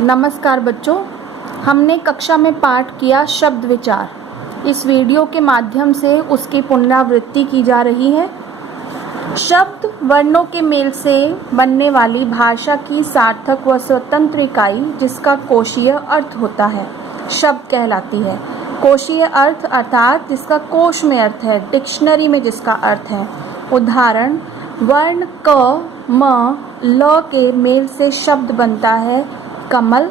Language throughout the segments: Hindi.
नमस्कार बच्चों, हमने कक्षा में पाठ किया शब्द विचार। इस वीडियो के माध्यम से उसकी पुनरावृत्ति की जा रही है। शब्द वर्णों के मेल से बनने वाली भाषा की सार्थक व स्वतंत्र इकाई जिसका कोशीय अर्थ होता है शब्द कहलाती है। कोशीय अर्थ अर्थात जिसका कोश में अर्थ है, डिक्शनरी में जिसका अर्थ है। उदाहरण, वर्ण क, म, ल के मेल से शब्द बनता है कमल,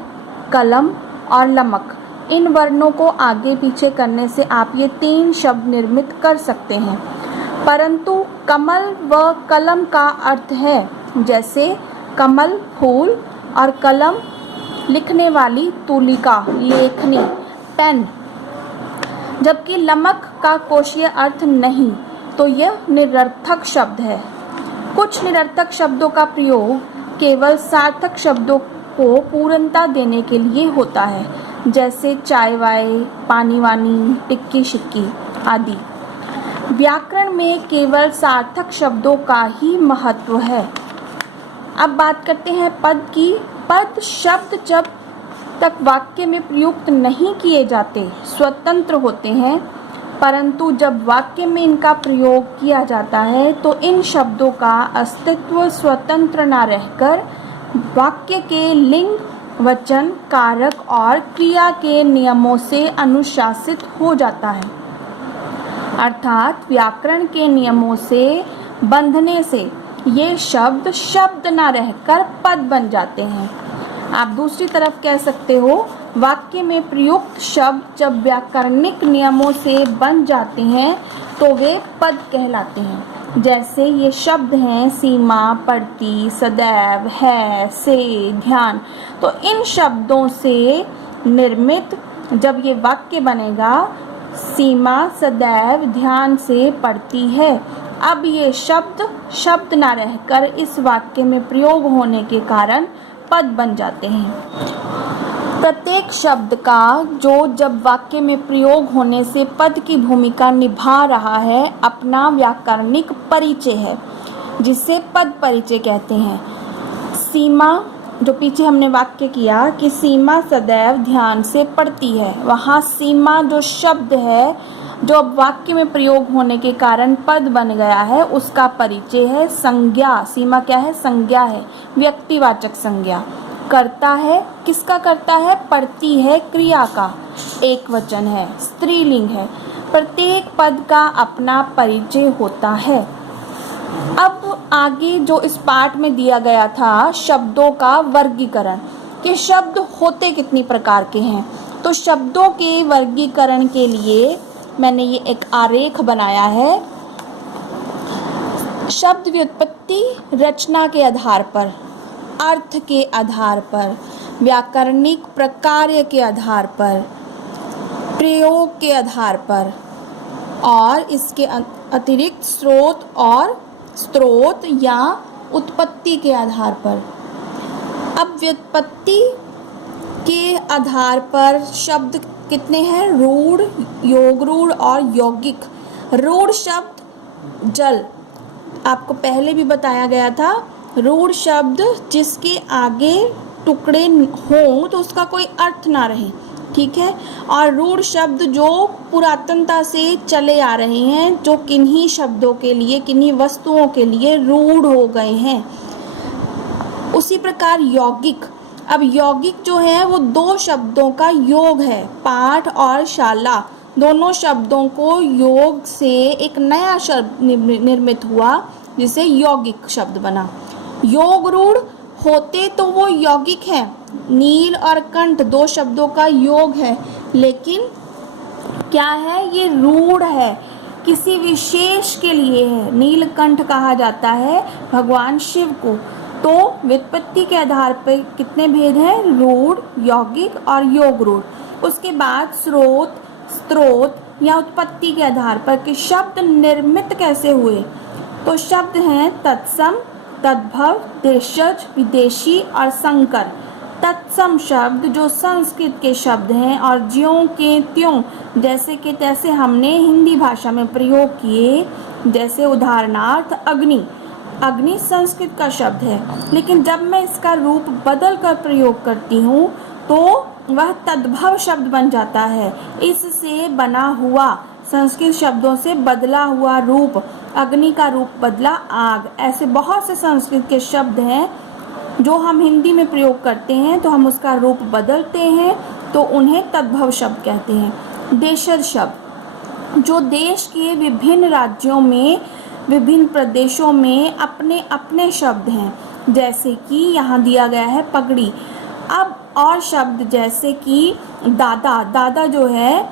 कलम और लमक। इन वर्णों को आगे पीछे करने से आप ये 3 शब्द निर्मित कर सकते हैं। परंतु कमल व कलम का अर्थ है जैसे कमल फूल और कलम लिखने वाली तुलिका, लेखनी, पेन। जबकि लमक का कोशीय अर्थ नहीं, तो यह निरर्थक शब्द है। कुछ निरर्थक शब्दों का प्रयोग केवल सार्थक शब्दों को पूर्णता देने के लिए होता है, जैसे चाय वाय, पानी वानी, टिक्की शिक्की आदि। व्याकरण में केवल सार्थक शब्दों का ही महत्व है। अब बात करते हैं पद की। पद शब्द जब तक वाक्य में प्रयुक्त नहीं किए जाते स्वतंत्र होते हैं, परंतु जब वाक्य में इनका प्रयोग किया जाता है तो इन शब्दों का अस्तित्व स्वतंत्र न रहकर वाक्य के लिंग, वचन, कारक और क्रिया के नियमों से अनुशासित हो जाता है। अर्थात व्याकरण के नियमों से बंधने से ये शब्द शब्द न रहकर पद बन जाते हैं। आप दूसरी तरफ कह सकते हो, वाक्य में प्रयुक्त शब्द जब व्याकरणिक नियमों से बन जाते हैं तो वे पद कहलाते हैं। जैसे ये शब्द हैं सीमा, पड़ती, सदैव, है, से, ध्यान। तो इन शब्दों से निर्मित जब ये वाक्य बनेगा, सीमा सदैव ध्यान से पड़ती है, अब ये शब्द शब्द ना रहकर इस वाक्य में प्रयोग होने के कारण पद बन जाते हैं। प्रत्येक शब्द का जो जब वाक्य में प्रयोग होने से पद की भूमिका निभा रहा है अपना व्याकरणिक परिचय है, जिसे पद परिचय कहते हैं। सीमा, जो पीछे हमने वाक्य किया कि सीमा सदैव ध्यान से पढ़ती है, वहाँ सीमा जो शब्द है जो अब वाक्य में प्रयोग होने के कारण पद बन गया है, उसका परिचय है संज्ञा। सीमा क्या है? संज्ञा है, व्यक्तिवाचक संज्ञा। करता है, किसका करता है? पढ़ती है, क्रिया का, एक वचन है, स्त्रीलिंग है। प्रत्येक पद का अपना परिचय होता है। अब आगे जो इस पाठ में दिया गया था शब्दों का वर्गीकरण, कि शब्द होते कितनी प्रकार के हैं, तो शब्दों के वर्गीकरण के लिए मैंने ये एक आरेख बनाया है। शब्द व्युत्पत्ति रचना के आधार पर, अर्थ के आधार पर, व्याकरणिक प्रकार्य के आधार पर, प्रयोग के आधार पर और इसके अतिरिक्त स्रोत या उत्पत्ति के आधार पर। अब व्युत्पत्ति के आधार पर शब्द कितने हैं? रूढ़, योगरूढ़ और यौगिक। रूढ़ शब्द जल, आपको पहले भी बताया गया था। रूढ़ शब्द जिसके आगे टुकड़े हों तो उसका कोई अर्थ ना रहे, ठीक है। और रूढ़ शब्द जो पुरातनता से चले आ रहे हैं, जो किन्हीं शब्दों के लिए, किन्हीं वस्तुओं के लिए रूढ़ हो गए हैं। उसी प्रकार यौगिक। अब यौगिक जो है वो 2 शब्दों का योग है, पाठ और शाला। दोनों शब्दों को योग से एक नया शब्द निर्मित हुआ, जिसे यौगिक शब्द बना। योगरूढ़ होते तो वो यौगिक हैं, नील और कंठ 2 शब्दों का योग है, लेकिन क्या है? ये रूढ़ है, किसी विशेष के लिए है। नीलकंठ कहा जाता है भगवान शिव को। तो व्युत्पत्ति के आधार पर कितने भेद हैं? रूढ़, यौगिक और योगरूढ़। उसके बाद स्रोत या उत्पत्ति के आधार पर कि शब्द निर्मित कैसे हुए, तो शब्द हैं तत्सम, तद्भव, देशज, विदेशी और संकर। तत्सम शब्द जो संस्कृत के शब्द हैं और ज्यों के त्यों, जैसे के तैसे हमने हिंदी भाषा में प्रयोग किए। जैसे उदाहरणार्थ अग्नि, अग्नि संस्कृत का शब्द है, लेकिन जब मैं इसका रूप बदल कर प्रयोग करती हूँ तो वह तद्भव शब्द बन जाता है। इससे बना हुआ, संस्कृत शब्दों से बदला हुआ रूप, अग्नि का रूप बदला आग। ऐसे बहुत से संस्कृत के शब्द हैं जो हम हिंदी में प्रयोग करते हैं तो हम उसका रूप बदलते हैं तो उन्हें तद्भव शब्द कहते हैं। देशज शब्द, जो देश के विभिन्न राज्यों में, विभिन्न प्रदेशों में अपने अपने शब्द हैं, जैसे कि यहाँ दिया गया है पगड़ी। अब और शब्द जैसे कि दादा, दादा जो है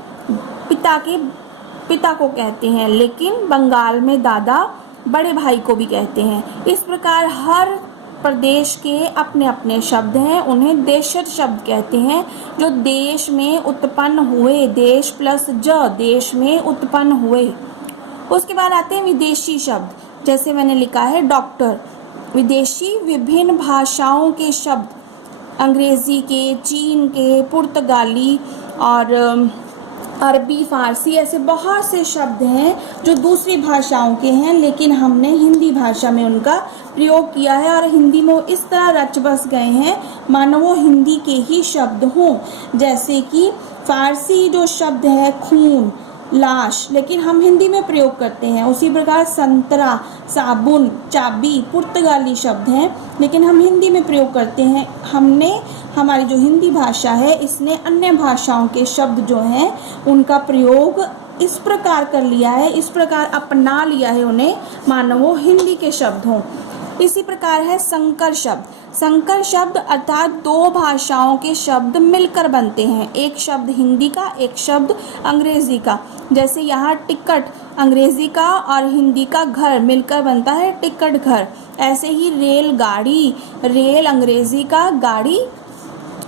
पिता को कहते हैं, लेकिन बंगाल में दादा बड़े भाई को भी कहते हैं। इस प्रकार हर प्रदेश के अपने अपने शब्द हैं, उन्हें देशज शब्द कहते हैं, जो देश में उत्पन्न हुए, देश प्लस ज, देश में उत्पन्न हुए। उसके बाद आते हैं विदेशी शब्द, जैसे मैंने लिखा है डॉक्टर। विदेशी विभिन्न भाषाओं के शब्द, अंग्रेजी के, चीन के, पुर्तगाली और अरबी, फारसी, ऐसे बहुत से शब्द हैं जो दूसरी भाषाओं के हैं, लेकिन हमने हिंदी भाषा में उनका प्रयोग किया है और हिंदी में इस तरह रच बस गए हैं मानो वो हिंदी के ही शब्द हों। जैसे कि फारसी जो शब्द है खून, लाश, लेकिन हम हिंदी में प्रयोग करते हैं। उसी प्रकार संतरा, साबुन, चाबी पुर्तगाली शब्द हैं, लेकिन हम हिंदी में प्रयोग करते हैं। हमने, हमारी जो हिंदी भाषा है, इसने अन्य भाषाओं के शब्द जो हैं उनका प्रयोग इस प्रकार कर लिया है, इस प्रकार अपना लिया है उन्हें मानो वो हिंदी के शब्द हों। इसी प्रकार है संकर शब्द। संकर शब्द अर्थात दो भाषाओं के शब्द मिलकर बनते हैं, एक शब्द हिंदी का, एक शब्द अंग्रेजी का। जैसे यहाँ टिकट अंग्रेजी का और हिंदी का घर मिलकर बनता है टिकट घर। ऐसे ही रेलगाड़ी, रेल अंग्रेजी का, गाड़ी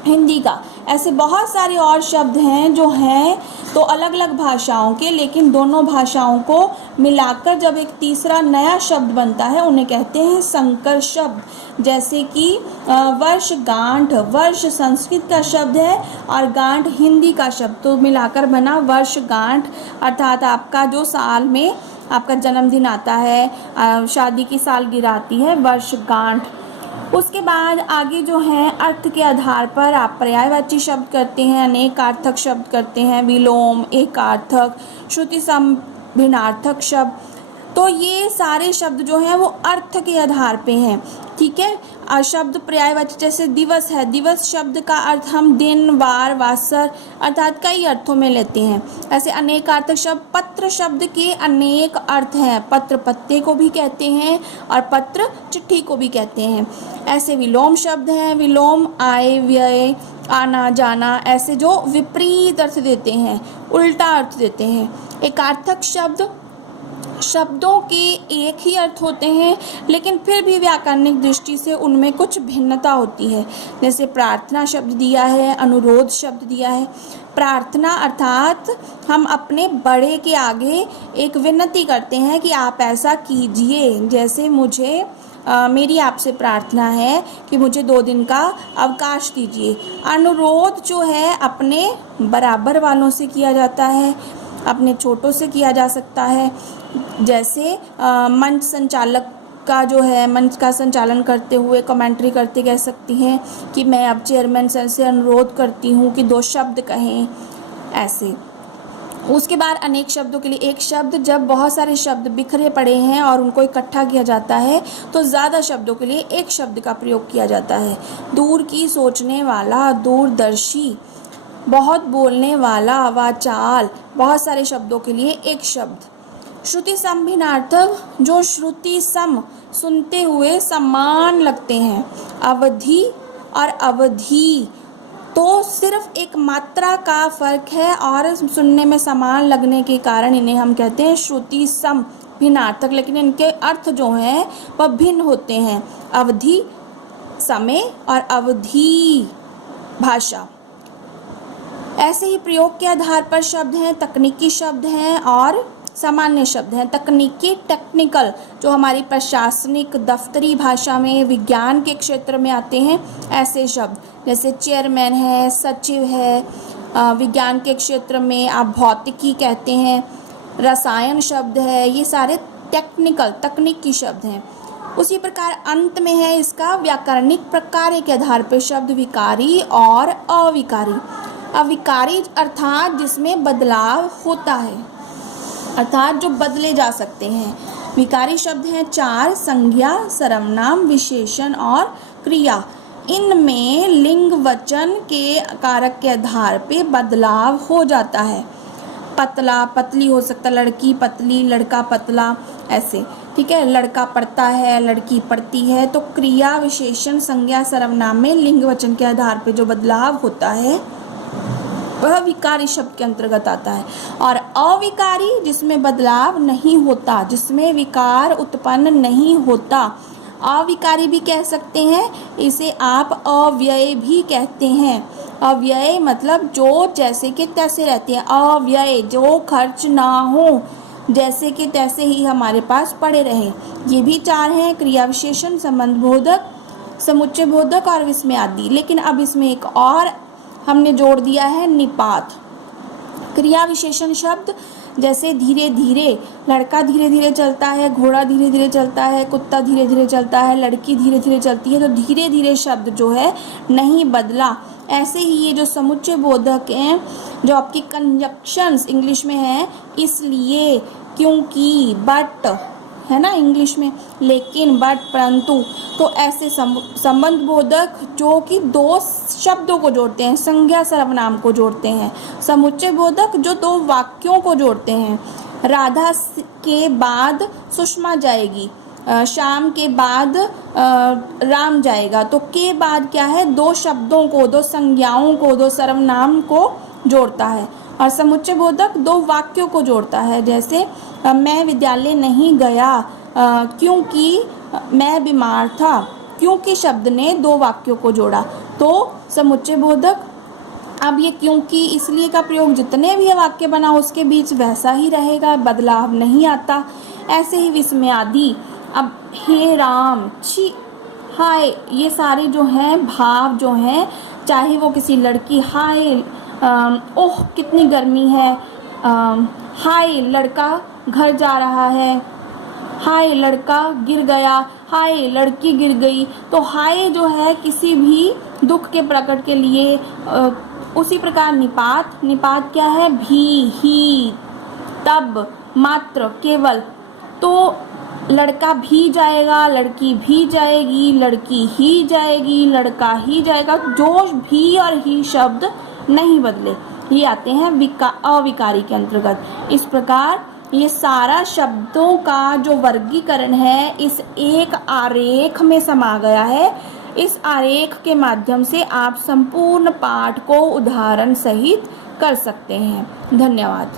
हिंदी का। ऐसे बहुत सारे और शब्द हैं जो हैं तो अलग अलग भाषाओं के, लेकिन दोनों भाषाओं को मिलाकर जब एक तीसरा नया शब्द बनता है उन्हें कहते हैं संकर शब्द। जैसे कि वर्षगांठ, वर्ष संस्कृत का शब्द है और गांठ हिंदी का शब्द, तो मिलाकर बना वर्षगांठ। अर्थात आपका जो साल में आपका जन्मदिन आता है, शादी की सालगिरह आती है, वर्षगांठ। उसके बाद आगे जो है अर्थ के आधार पर आप पर्यायवाची शब्द करते हैं, अनेकार्थक शब्द करते हैं, विलोम, एकार्थक, श्रुति भिन्नार्थक शब्द। तो ये सारे शब्द जो हैं वो अर्थ के आधार पे हैं, ठीक है। शब्द पर्यायवाची जैसे दिवस है, दिवस शब्द का अर्थ हम दिन, वार, वासर अर्थात कई अर्थों में लेते हैं। ऐसे अनेकार्थक शब्द, पत्र शब्द के अनेक अर्थ हैं, पत्र पत्ते को भी कहते हैं और पत्र चिट्ठी को भी कहते हैं। ऐसे विलोम शब्द हैं, विलोम आय व्यय, आना जाना, ऐसे जो विपरीत अर्थ देते हैं, उल्टा अर्थ देते हैं। एकार्थक शब्द, शब्दों के एक ही अर्थ होते हैं लेकिन फिर भी व्याकरणिक दृष्टि से उनमें कुछ भिन्नता होती है। जैसे प्रार्थना शब्द दिया है, अनुरोध शब्द दिया है। प्रार्थना अर्थात हम अपने बड़े के आगे एक विनती करते हैं कि आप ऐसा कीजिए, जैसे मुझे मेरी आपसे प्रार्थना है कि मुझे 2 दिन का अवकाश दीजिए। अनुरोध जो है अपने बराबर वालों से किया जाता है, अपने छोटों से किया जा सकता है। जैसे मंच संचालक का जो है, मंच का संचालन करते हुए कमेंट्री करते कह सकती हैं कि मैं अब चेयरमैन सर से अनुरोध करती हूँ कि 2 शब्द कहें, ऐसे। उसके बाद अनेक शब्दों के लिए एक शब्द, जब बहुत सारे शब्द बिखरे पड़े हैं और उनको इकट्ठा किया जाता है तो ज़्यादा शब्दों के लिए एक शब्द का प्रयोग किया जाता है। दूर की सोचने वाला, दूरदर्शी, बहुत बोलने वाला, वाचाल, बहुत सारे शब्दों के लिए एक शब्द। श्रुति सम भिन्नार्थक, जो श्रुति सम सुनते हुए समान लगते हैं। अवधि और अवधि तो सिर्फ एक मात्रा का फर्क है और सुनने में समान लगने के कारण इन्हें हम कहते हैं श्रुति सम भिन्नार्थक, लेकिन इनके अर्थ जो हैं वह भिन्न होते हैं। अवधि समय और अवधि भाषा। ऐसे ही प्रयोग के आधार पर शब्द हैं, तकनीकी शब्द हैं और सामान्य शब्द हैं। तकनीकी, टेक्निकल, जो हमारी प्रशासनिक दफ्तरी भाषा में विज्ञान के क्षेत्र में आते हैं ऐसे शब्द, जैसे चेयरमैन है, सचिव है। विज्ञान के क्षेत्र में आप भौतिकी कहते हैं, रसायन शब्द है, ये सारे टेक्निकल, तकनीकी शब्द हैं। उसी प्रकार अंत में है इसका व्याकरणिक प्रकार के आधार पर शब्द विकारी और अविकारी। अविकारी अर्थात जिसमें बदलाव होता है, अर्थात जो बदले जा सकते हैं। विकारी शब्द हैं 4: संज्ञा, सर्वनाम, विशेषण और क्रिया। इनमें लिंग वचन के कारक के आधार पे बदलाव हो जाता है। पतला पतली हो सकता है, लड़की पतली, लड़का पतला, ऐसे, ठीक है। लड़का पढ़ता है, लड़की पढ़ती है। तो क्रिया, विशेषण, संज्ञा, सर्वनाम में लिंग वचन के आधार पे जो बदलाव होता है वह विकारी शब्द के अंतर्गत आता है। और अविकारी जिसमें बदलाव नहीं होता, जिसमें विकार उत्पन्न नहीं होता, अविकारी भी कह सकते हैं। इसे आप अव्यय भी कहते हैं। अव्यय मतलब जो जैसे के तैसे रहते हैं। अव्यय जो खर्च ना हो, जैसे के तैसे ही हमारे पास पड़े रहे। ये भी 4 हैं: क्रिया, विशेषण, संबंध बोधक, समुच्चय बोधक और विस्मय आदि। लेकिन अब इसमें एक और हमने जोड़ दिया है, निपात। क्रिया विशेषण शब्द जैसे धीरे धीरे, लड़का धीरे धीरे चलता है, घोड़ा धीरे धीरे चलता है, कुत्ता धीरे धीरे चलता है, लड़की धीरे धीरे चलती है। तो धीरे धीरे शब्द जो है नहीं बदला। ऐसे ही ये जो समुच्चय बोधक हैं, जो आपकी कंजक्शंस इंग्लिश में है, इसलिए, क्योंकि, बट, है ना इंग्लिश में, लेकिन, बट, परंतु। तो ऐसे संबंध बोधक जो कि 2 शब्दों को जोड़ते हैं, संज्ञा सर्वनाम को जोड़ते हैं। समुच्चय बोधक जो 2 वाक्यों को जोड़ते हैं। राधा के बाद सुषमा जाएगी, शाम के बाद राम जाएगा। तो के बाद क्या है, 2 शब्दों को, 2 संज्ञाओं को, 2 सर्वनाम को जोड़ता है। और समुच्चय बोधक 2 वाक्यों को जोड़ता है। जैसे मैं विद्यालय नहीं गया क्योंकि मैं बीमार था। क्योंकि शब्द ने 2 वाक्यों को जोड़ा, तो समुच्चय बोधक। अब ये क्योंकि इसलिए का प्रयोग जितने भी वाक्य बना उसके बीच वैसा ही रहेगा, बदलाव नहीं आता। ऐसे ही विस्मय आदि। अब हे राम, छी, हाय, ये सारे जो हैं भाव जो हैं, चाहे वो किसी लड़की, हाय, ओह कितनी गर्मी है, हाय लड़का घर जा रहा है, हाय लड़का गिर गया, हाय लड़की गिर गई। तो हाय जो है किसी भी दुख के प्रकट के लिए। उसी प्रकार निपात, निपात क्या है, भी, ही, तब, मात्र, केवल। तो लड़का भी जाएगा, लड़की भी जाएगी, लड़की ही जाएगी, लड़का ही जाएगा। जो भी और ही शब्द नहीं बदले, ये आते हैं अविकारी के अंतर्गत। इस प्रकार ये सारा शब्दों का जो वर्गीकरण है इस एक आरेख में समा गया है। इस आरेख के माध्यम से आप संपूर्ण पाठ को उदाहरण सहित कर सकते हैं। धन्यवाद।